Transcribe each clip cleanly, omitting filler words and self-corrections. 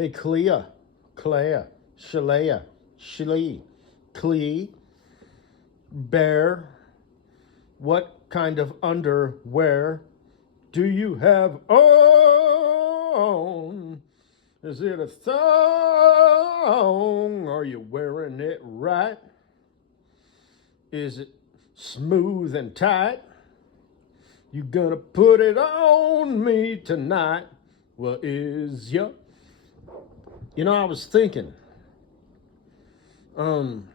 Hey, Shalea, Shlee, Clee, Bear, what kind of underwear do you have on? Is it a thong? Are you wearing it right? Is it smooth and tight? You gonna put it on me tonight? Well, is ya? I was thinking, um,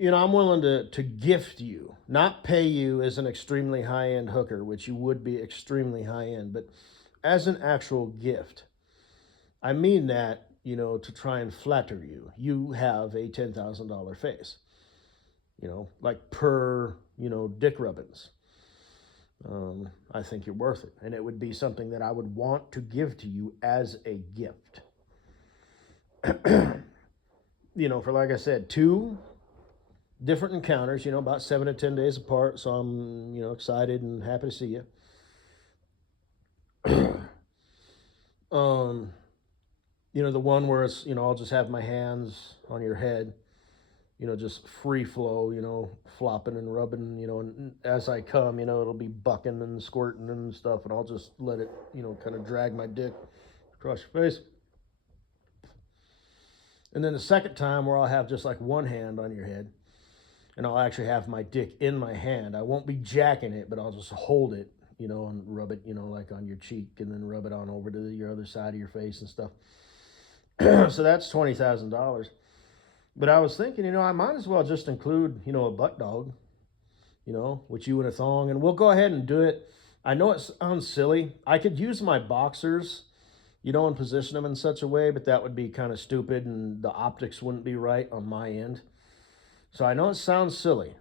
I'm willing to gift you, not pay you as an extremely high end hooker, which you would be extremely high end, but as an actual gift. I mean that, to try and flatter you. You have a $10,000 face, like per, Dick Rubbins. I think you're worth it. And it would be something that I would want to give to you as a gift. For, like I said, two different encounters, about 7 to 10 days apart. So I'm, excited and happy to see you. The one where it's, I'll just have my hands on your head, just free flow, flopping and rubbing, and as I come, it'll be bucking and squirting and stuff, and I'll just let it, kind of drag my dick across your face. And then the second time where I'll have just like one hand on your head, and I'll actually have my dick in my hand. I won't be jacking it, but I'll just hold it, and rub it, like on your cheek, and then rub it on over to your other side of your face and stuff. So that's $20,000. But I was thinking, I might as well just include, a butt dog, with you in a thong, and we'll go ahead and do it. I know it sounds silly. I could use my boxers, and position them in such a way, but that would be kind of stupid, and the optics wouldn't be right on my end. So I know it sounds silly,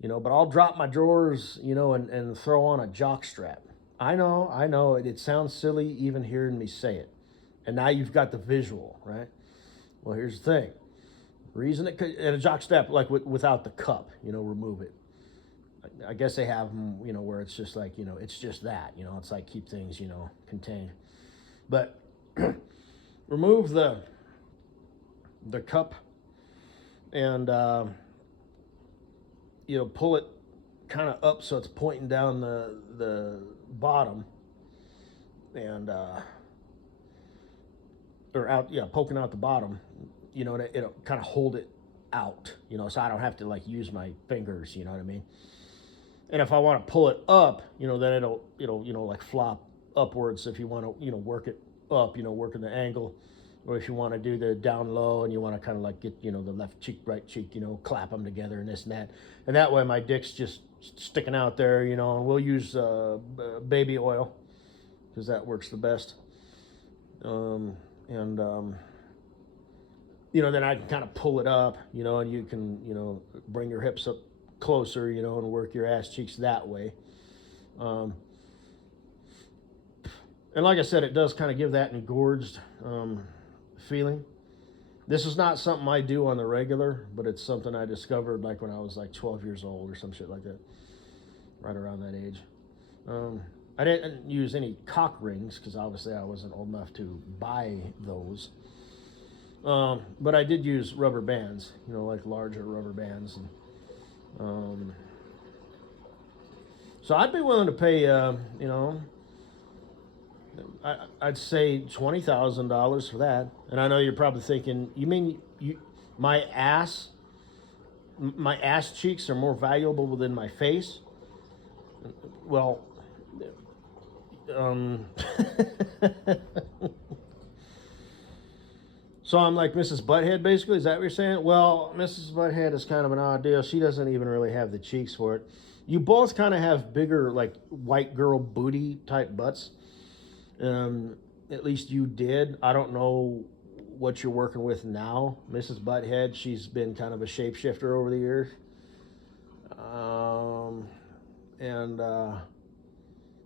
but I'll drop my drawers, and throw on a jock strap. I know, it sounds silly even hearing me say it. And now you've got the visual, right? Well, here's the thing. Reason it could, and a jock strap, like without the cup, remove it. I guess they have them, where it's just like, it's just that, it's like keep things, contained. But remove the cup and, pull it kind of up so it's pointing down the bottom and, or out, poking out the bottom, it'll kind of hold it out, so I don't have to like use my fingers, you know what I mean? And if I want to pull it up, then it'll, like flop upwards if you want to, work it up, working the angle, or if you want to do the down low and you want to kind of like get, the left cheek, right cheek, clap them together and this and that. And that way my dick's just sticking out there, and we'll use baby oil because that works the best. Then I can kind of pull it up, and you can, bring your hips up closer, and work your ass cheeks that way. And like I said, it does kind of give that engorged feeling. This is not something I do on the regular, but it's something I discovered like when I was like 12 years old or some shit like that, right around that age. I didn't use any cock rings because obviously I wasn't old enough to buy those. But I did use rubber bands, like larger rubber bands. And, so I'd be willing to pay, I'd say $20,000 for that. And I know you're probably thinking, you mean my ass cheeks are more valuable than my face? Well, so I'm like Mrs. Butthead, basically? Is that what you're saying? Well, Mrs. Butthead is kind of an odd deal. She doesn't even really have the cheeks for it. You both kind of have bigger, like, white girl booty type butts. At least you did. I don't know what you're working with now. Mrs. Butthead, she's been kind of a shapeshifter over the years.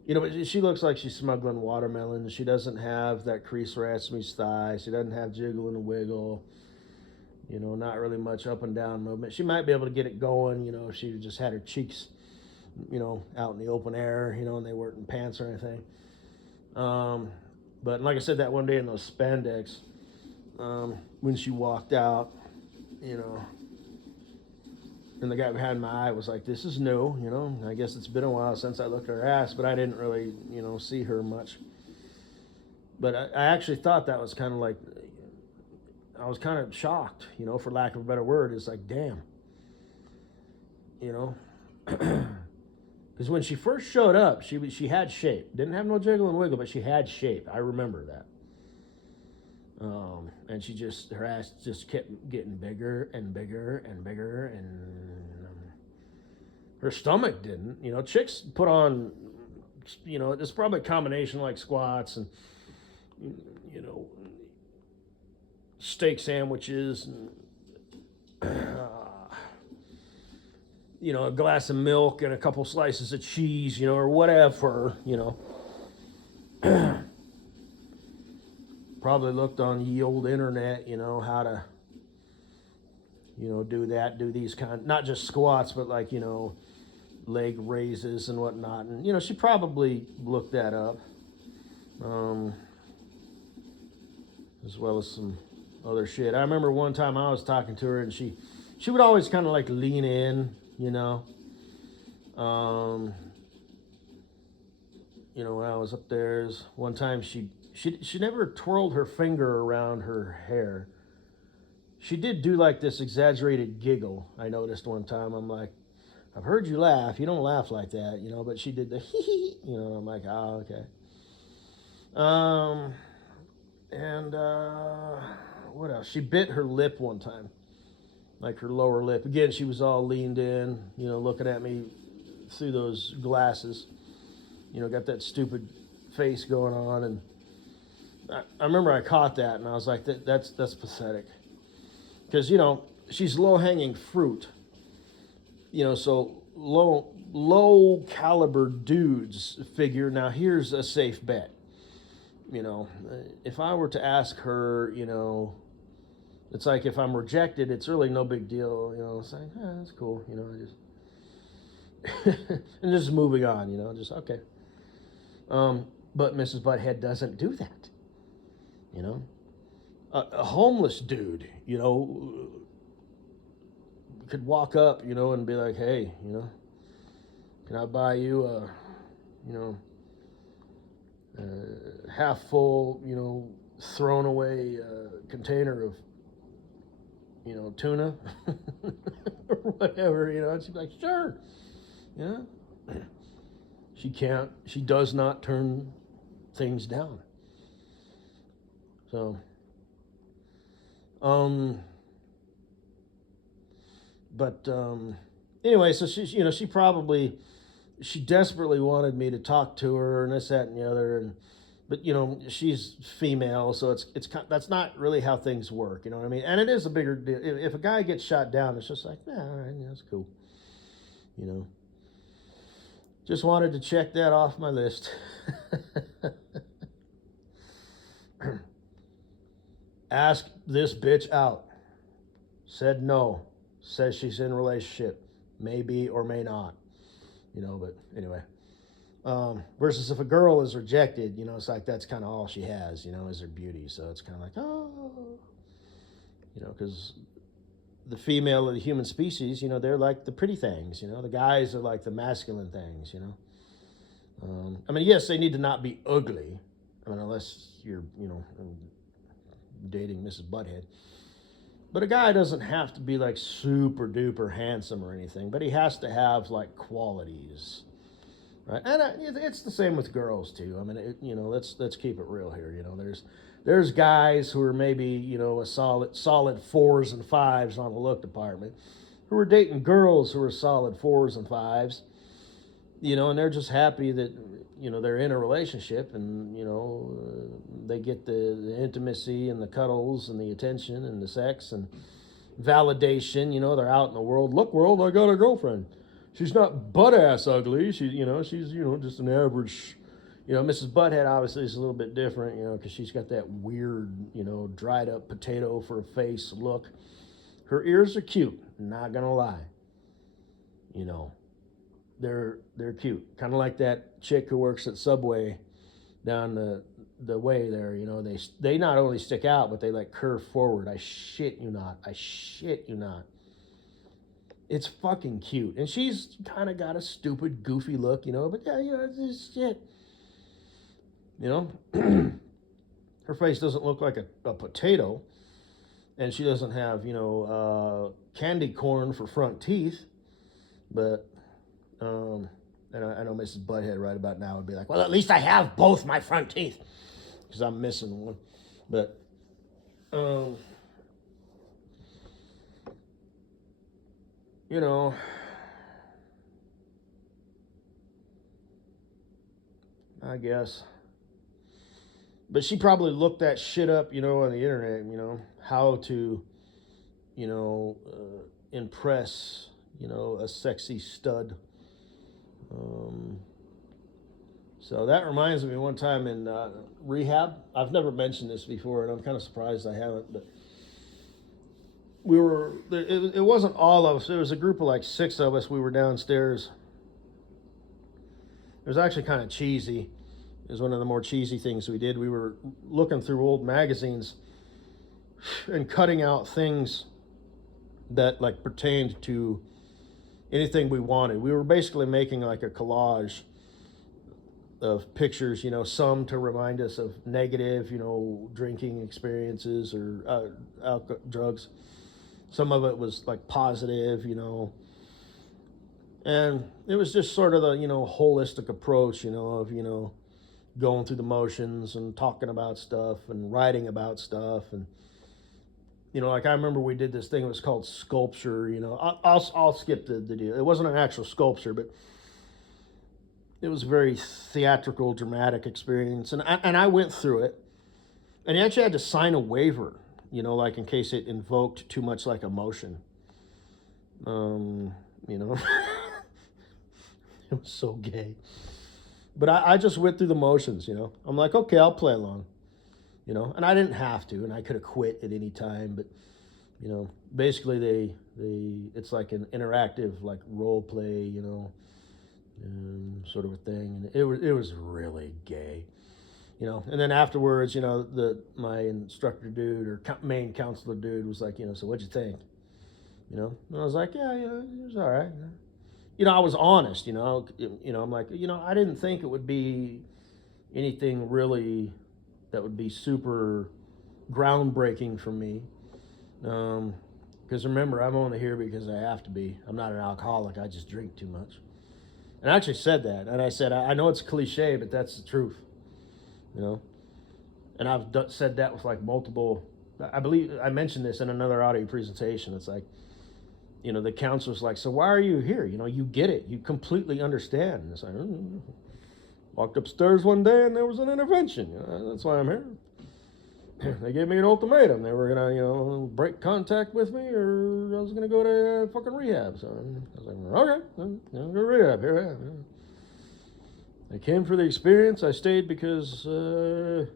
But she looks like she's smuggling watermelons. She doesn't have that crease Rasmus thigh. She doesn't have jiggle and wiggle. Not really much up and down movement. She might be able to get it going, if she just had her cheeks, out in the open air, and they weren't in pants or anything. But like I said, that one day in those spandex, when she walked out, you know, and the guy behind my eye was like, "This is new," you know. I guess it's been a while since I looked at her ass, but I didn't really, you know, see her much. But I actually thought that was kind of like, I was kind of shocked, you know, for lack of a better word. It's like, damn, you know, because when she first showed up, she had shape. Didn't have no jiggle and wiggle, but she had shape. I remember that. And her ass just kept getting bigger and bigger and bigger, and her stomach didn't. You know, chicks put on, you know, it's probably a combination like squats and, you know, steak sandwiches and, you know, a glass of milk and a couple slices of cheese, you know, or whatever, you know. Probably looked on the old internet, you know, how to, you know, do these not just squats, but like, you know, leg raises and whatnot. And, you know, she probably looked that up, as well as some other shit. I remember one time I was talking to her and she would always kind of like lean in, you know. You know, when I was up there, one time she never twirled her finger around her hair. She did do like this exaggerated giggle. I noticed one time. I'm like, I've heard you laugh. You don't laugh like that, you know. But she did the hee hee, you know. I'm like, oh, okay. And what else? She bit her lip one time, like her lower lip. Again, she was all leaned in, you know, looking at me through those glasses. You know, got that stupid face going on, and I remember I caught that, and I was like, that's pathetic, because, you know, she's low hanging fruit, you know, so low caliber dudes figure, now here's a safe bet, you know. If I were to ask her, you know, it's like if I'm rejected, it's really no big deal, you know. It's like, that's cool, you know, just and just moving on, you know, just okay. But Mrs. Butthead doesn't do that. You know, a homeless dude, you know, could walk up, you know, and be like, "Hey, you know, can I buy you a, you know, half full, you know, thrown away container of, you know, tuna or whatever, you know?" And she'd be like, "Sure," you know. She does not turn things down. So, but anyway, so she, you know, she desperately wanted me to talk to her and this, that, and the other, and but, you know, she's female, so that's not really how things work, you know what I mean? And it is a bigger deal. If a guy gets shot down, it's just like, yeah, all right, yeah, that's cool, you know. Just wanted to check that off my list. Ask this bitch out. Said no. Says she's in a relationship. Maybe or may not. You know, but anyway. Versus if a girl is rejected, you know, it's like that's kind of all she has, you know, is her beauty. So it's kind of like, oh, you know, because the female of the human species, you know, they're like the pretty things, you know. The guys are like the masculine things, you know. I mean, yes, they need to not be ugly. I mean, unless you're, you know, dating Mrs. Butthead. But a guy doesn't have to be like super duper handsome or anything, but he has to have like qualities, right? And it's the same with girls too. I mean, you know, let's keep it real here. You know, there's guys who are maybe, you know, a solid 4s and 5s on the look department, who are dating girls who are solid 4s and 5s, you know, and they're just happy that, you know, they're in a relationship, and, you know, they get the intimacy and the cuddles and the attention and the sex and validation. You know, they're out in the world. Look, world, I got a girlfriend. She's not butt ass ugly. She's, you know, just an average. You know, Mrs. Butthead obviously is a little bit different, you know, because she's got that weird, you know, dried up potato for a face look. Her ears are cute, not gonna lie. You know, they're cute, kind of like that chick who works at Subway, down the way there. You know, they not only stick out, but they like curve forward. I shit you not. I shit you not. It's fucking cute, and she's kind of got a stupid, goofy look, you know. But yeah, you know, it's just shit. You know, her face doesn't look like a potato, and she doesn't have, you know, candy corn for front teeth. But and I know Mrs. Butthead right about now would be like, well, at least I have both my front teeth because I'm missing one. But you know, I guess. But she probably looked that shit up, you know, on the internet, you know, how to, you know, impress, you know, a sexy stud. Um, so that reminds me one time in rehab. I've never mentioned this before, and I'm kind of surprised I haven't, but we were, it wasn't all of us. It was a group of like 6 of us. We were downstairs. It was actually kind of cheesy. It was one of the more cheesy things we did. We were looking through old magazines and cutting out things that like pertained to anything we wanted. We were basically making like a collage of pictures, you know, some to remind us of negative, you know, drinking experiences or drugs. Some of it was like positive, you know. And it was just sort of the, you know, holistic approach, you know, of, you know, going through the motions and talking about stuff and writing about stuff. And, you know, like I remember we did this thing, it was called sculpture, you know. I'll skip the deal. It wasn't an actual sculpture, but it was a very theatrical, dramatic experience. And I went through it. And you actually had to sign a waiver, you know, like in case it invoked too much like emotion. You know, it was so gay. But I just went through the motions, you know. I'm like, okay, I'll play along, you know. And I didn't have to, and I could have quit at any time. But, you know, basically it's like an interactive, like role play, you know, sort of a thing. And it was really gay, you know. And then afterwards, you know, my instructor dude or main counselor dude was like, you know, so what'd you think? You know, and I was like, yeah, it was all right. You know, I was honest. You know, I'm like, you know, I didn't think it would be anything really that would be super groundbreaking for me. Because remember, I'm only here because I have to be. I'm not an alcoholic. I just drink too much. And I actually said that, and I said, I know it's cliche, but that's the truth. You know, and I've said that with like multiple. I believe I mentioned this in another audio presentation. It's like, you know, the counselor's like, so why are you here? You know, you get it. You completely understand. And it's like, walked upstairs one day and there was an intervention. You know, that's why I'm here. They gave me an ultimatum. They were going to, you know, break contact with me or I was going to go to fucking rehab. So I was like, okay, I'll go to rehab. Here I am. I came for the experience. I stayed because, well,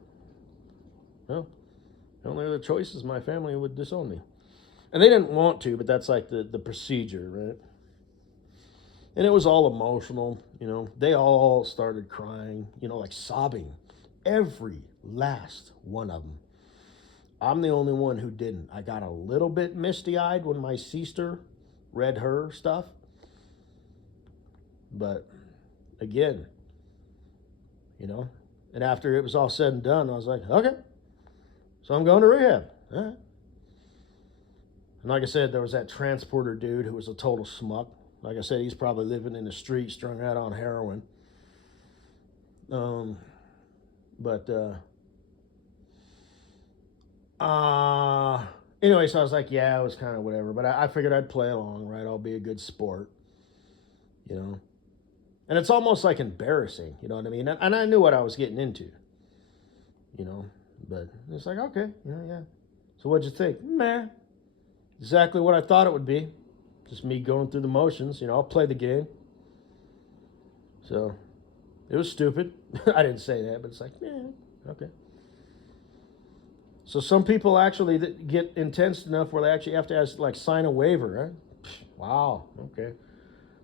the only other choice is my family would disown me. And they didn't want to, but that's like the procedure, right? And it was all emotional, you know. They all started crying, you know, like sobbing. Every last one of them. I'm the only one who didn't. I got a little bit misty-eyed when my sister read her stuff. But again, you know, and after it was all said and done, I was like, okay, so I'm going to rehab. All right. And like I said, there was that transporter dude who was a total schmuck. Like I said, he's probably living in the street, strung out on heroin. Anyway, so I was like, yeah, it was kind of whatever. But I figured I'd play along, right? I'll be a good sport, you know. And it's almost like embarrassing, you know what I mean? And I knew what I was getting into, you know. But it's like, okay, yeah. So what'd you think? Meh. Exactly what I thought it would be. Just me going through the motions. You know, I'll play the game. So, it was stupid. I didn't say that, but it's like, yeah, okay. So some people actually get intense enough where they actually have to like sign a waiver, right? Wow, okay.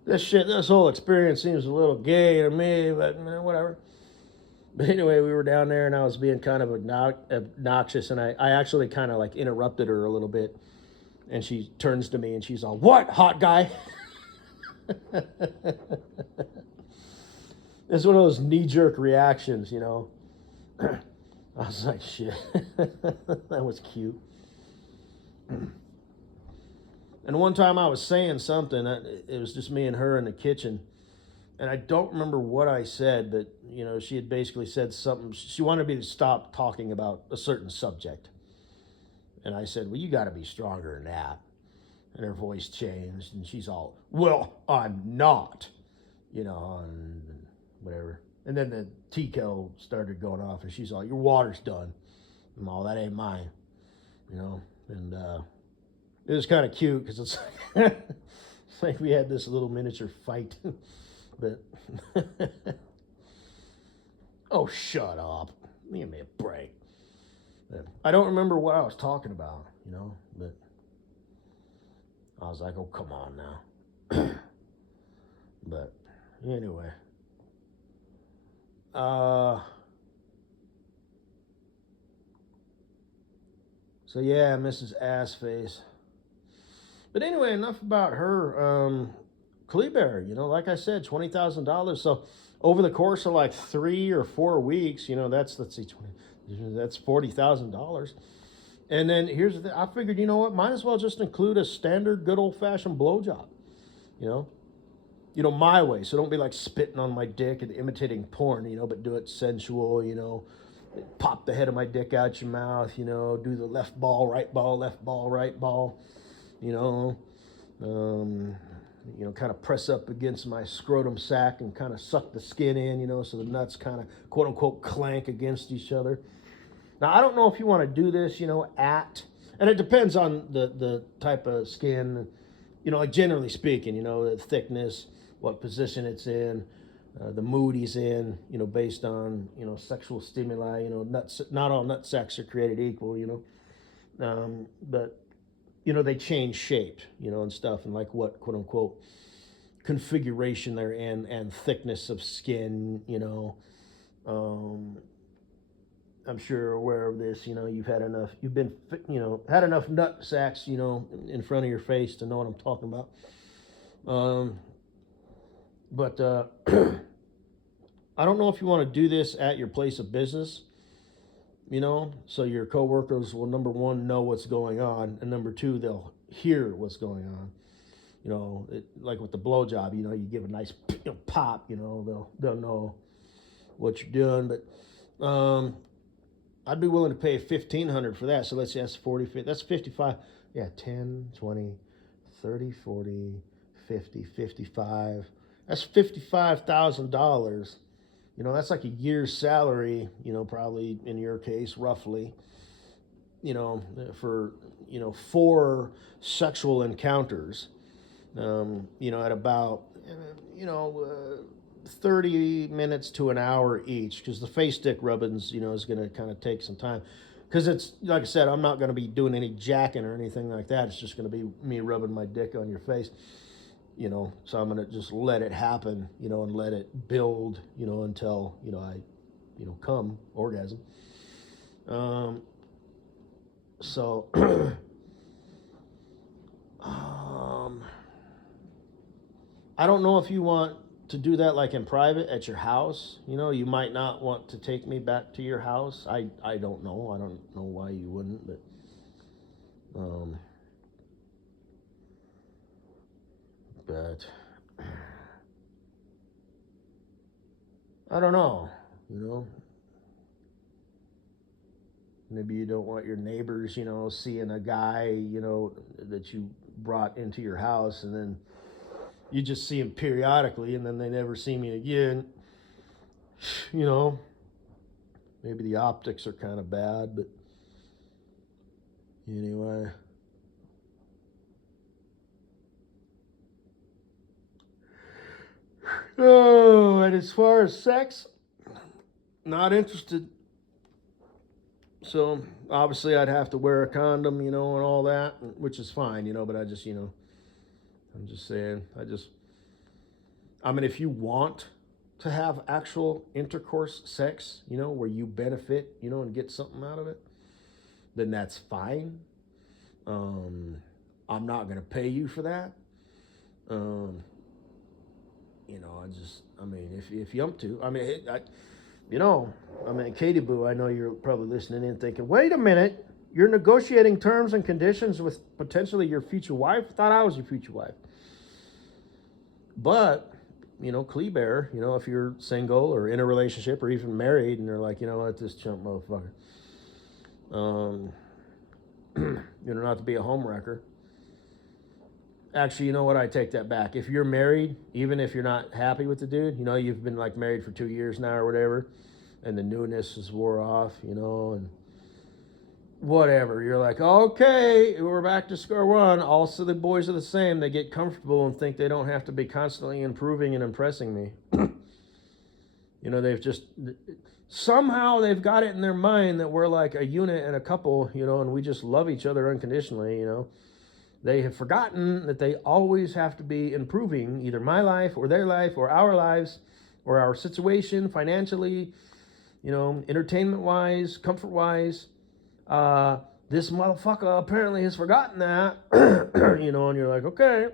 This whole experience seems a little gay to me, but whatever. But anyway, we were down there and I was being kind of obnoxious, and I actually kind of like interrupted her a little bit. And she turns to me and she's all, "What, hot guy?" It's one of those knee jerk reactions, you know. I was like, shit. That was cute. And one time I was saying something, it was just me and her in the kitchen. And I don't remember what I said, but, you know, she had basically said something. She wanted me to stop talking about a certain subject. And I said, "Well, you got to be stronger than that." And her voice changed, and she's all, "Well, I'm not," you know, and whatever. And then the tea kettle started going off, and she's all, "Your water's done." I'm all, "That ain't mine," you know. And it was kind of cute because it's, it's like we had this little miniature fight. But, oh, shut up. Give me a break. But I don't remember what I was talking about, you know, but I was like, "Oh, come on now." But anyway. So yeah, Mrs. Assface. But anyway, enough about her. Kleber, you know, like I said, $20,000. So over the course of like 3 or 4 weeks, you know, let's see, 20, that's $40,000. And then here's the thing, I figured, you know what, might as well just include a standard, good old fashioned blowjob, you know. You know, my way. So don't be like spitting on my dick and imitating porn, you know, but do it sensual, you know. Pop the head of my dick out your mouth, you know, do the left ball, right ball, left ball, right ball, you know. You know, kind of press up against my scrotum sac and kind of suck the skin in, you know, so the nuts kind of quote unquote clank against each other. Now, I don't know if you want to do this, you know, and it depends on the type of skin, you know, like generally speaking, you know, the thickness, what position it's in, the mood he's in, you know, based on, you know, sexual stimuli, you know, not all nut sacks are created equal, you know, but, you know, they change shape, you know, and stuff, and like what, quote unquote, configuration they're in and thickness of skin, you know. I'm sure you're aware of this, you know, you've been, you know, had enough nut sacks, you know, in front of your face to know what I'm talking about. But I don't know if you want to do this at your place of business, you know, so your coworkers will, number one, know what's going on, and number two, they'll hear what's going on. You know, like with the blowjob, you know, you give a nice pop, you know, they'll know what you're doing. But I'd be willing to pay $1,500 for that. So let's say that's 40, 50, that's 55. Yeah, 10, 20, 30, 40, 50, 55. That's $55,000. You know, that's like a year's salary, you know, probably in your case, roughly, you know, for, you know, 4 sexual encounters, you know, at about, you know, 30 minutes to an hour each, because the face stick rubbings, you know, is going to kind of take some time. Because it's, like I said, I'm not going to be doing any jacking or anything like that. It's just going to be me rubbing my dick on your face, you know. So I'm going to just let it happen, you know, and let it build, you know, until, you know, I, you know, come, orgasm. So, I don't know if you want to do that like in private at your house. You know, you might not want to take me back to your house. I don't know. I don't know why you wouldn't, but I don't know, you know. Maybe you don't want your neighbors, you know, seeing a guy, you know, that you brought into your house, and then you just see him periodically and then they never see me again. You know, maybe the optics are kind of bad, but anyway. Oh, and as far as sex, not interested. So obviously I'd have to wear a condom, you know, and all that, which is fine, you know, but I just, you know, I'm just saying, I mean, if you want to have actual intercourse sex, where you benefit, and get something out of it, then that's fine. I'm not going to pay you for that. Um, if you up to, Katie Boo, I know you're probably listening in thinking, wait a minute, you're negotiating terms and conditions with potentially your future wife? I thought I was your future wife. But, Kleber, if you're single or in a relationship or even married and they're like, what, this chump motherfucker. Not to be a homewrecker. Actually, you know what? I take that back. If you're married, even if you're not happy with the dude, you've been like married for 2 years now or whatever, and the newness is wore off, and whatever. You're like, okay, we're back to square one. Also, the boys are the same. They get comfortable and think they don't have to be constantly improving and impressing me. They've just, somehow they've got it in their mind that we're like a unit and a couple, and we just love each other unconditionally, They have forgotten that they always have to be improving either my life or their life or our lives or our situation financially, entertainment-wise, comfort-wise. This motherfucker apparently has forgotten that, and you're like, okay.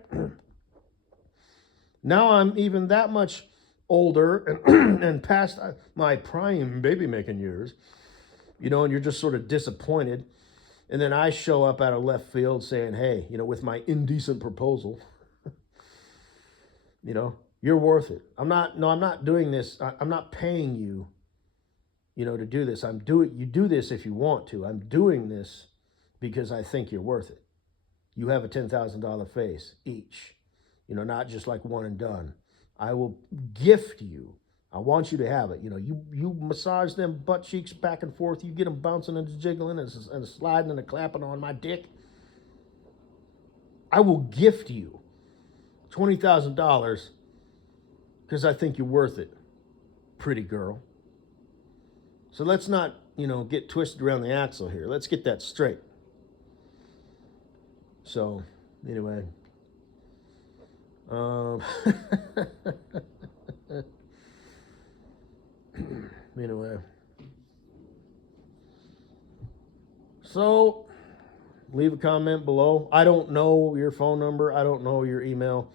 Now I'm even that much older and past my prime baby-making years, and you're just sort of disappointed. And then I show up out of left field saying, hey, with my indecent proposal, you're worth it. I'm not doing this. I'm not paying you, to do this. You do this if you want to. I'm doing this because I think you're worth it. You have a $10,000 face each, not just like one and done. I will gift you. I want you to have it. You massage them butt cheeks back and forth. You get them bouncing and jiggling and sliding and clapping on my dick. I will gift you $20,000 because I think you're worth it, pretty girl. So let's not, get twisted around the axle here. Let's get that straight. So, anyway. Anyway. So, leave a comment below. I don't know your phone number. I don't know your email.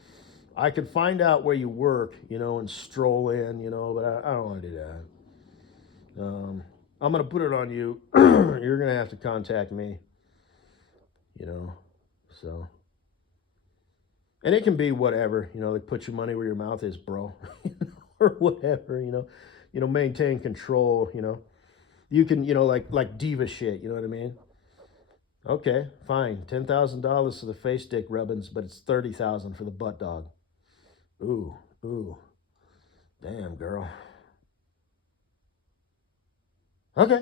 I could find out where you work, and stroll in, but I don't want to do that. I'm going to put it on you. You're going to have to contact me, so. And it can be whatever, like put your money where your mouth is, bro, or whatever, maintain control, You can, like diva shit, you know what I mean? Okay, fine. $10,000 for the face dick rubbings, but it's $30,000 for the butt dog. Ooh. Damn, girl. Okay.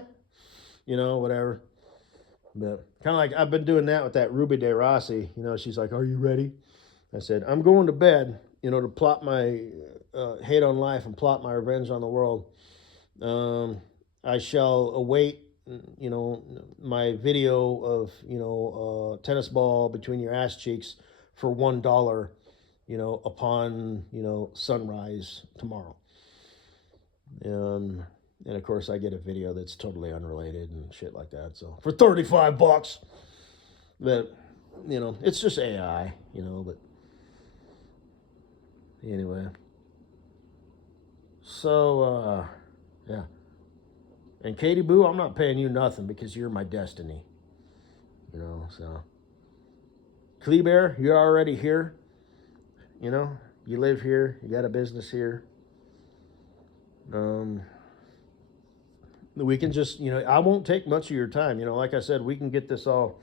Whatever. But kind of like I've been doing that with that Ruby De Rossi. She's like, are you ready? I said, I'm going to bed, to plot my hate on life and plot my revenge on the world. I shall await, my video of, tennis ball between your ass cheeks for $1, upon, sunrise tomorrow. And of course I get a video that's totally unrelated and shit like that. So for $35, but, it's just AI, but anyway. So, yeah. And Katie Boo, I'm not paying you nothing because you're my destiny. So. Kleber, you're already here. You live here. You got a business here. We can just, I won't take much of your time. Like I said, we can get this all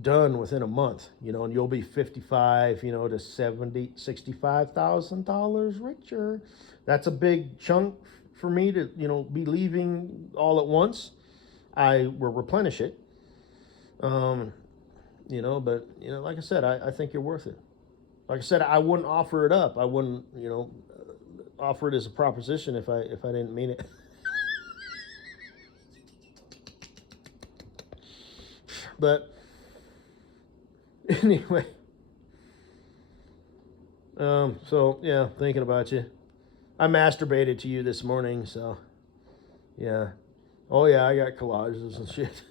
done within a month, and you'll be 55, to $70,000, $65,000 richer. That's a big chunk for me to, be leaving all at once. I will replenish it. But like I said, I think you're worth it. Like I said, I wouldn't offer it up. I wouldn't, offer it as a proposition if I didn't mean it. But anyway, so yeah, thinking about you. I masturbated to you this morning, so yeah. Oh yeah, I got collages and shit.